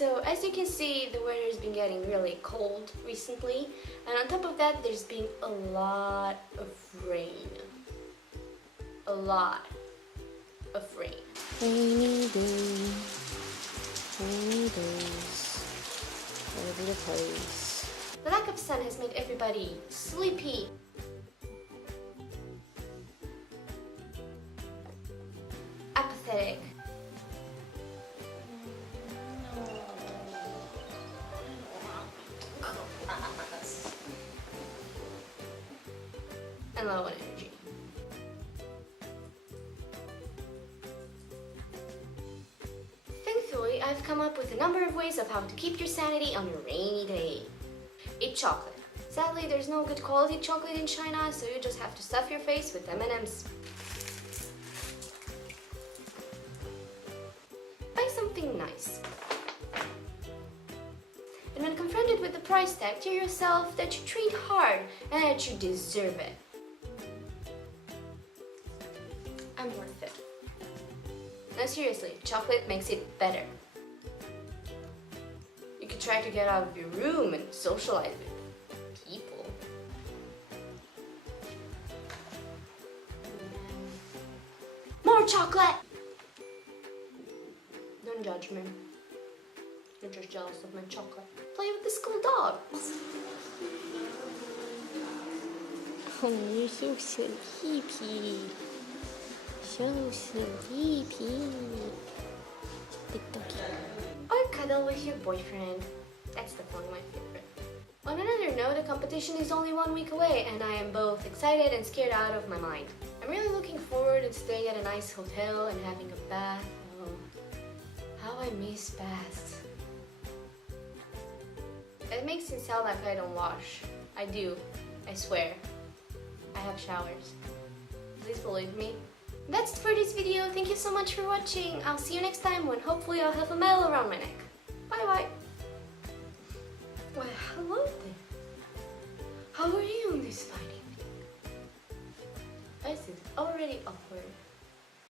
So as you can see, the weather's been getting really cold recently, and on top of that there's been a lot of rain. A lot of rain. Rainy day, rainy days, all over the place. The lack of sun has made everybody sleepy. Apathetic. And low on energy. Thankfully, I've come up with a number of ways of how to keep your sanity on a rainy day. Eat chocolate. Sadly, there's no good quality chocolate in China, so you just have to stuff your face with M&Ms. Buy something nice. And when confronted with the price tag, tell yourself that you trained hard and that you deserve it. I'm worth it. No, seriously, chocolate makes it better. You could try to get out of your room and socialize with people. More chocolate! Don't judge me. You're just jealous of my chocolate. Play with the school dog. Oh, you're so sleepy. So sleepy. Or cuddle with your boyfriend. That's definitely my favorite. On another note, the competition is only 1 week away, and I am both excited and scared out of my mind. I'm really looking forward to staying at a nice hotel and having a bath. Oh, how I miss baths. It makes it sound like I don't wash. I do, I swear. I have showers. Please believe me. That's it for this video. Thank you so much for watching. I'll see you next time when hopefully I'll have a medal around my neck. Bye bye. Well, hello there. How are you on this fine evening? This is already awkward.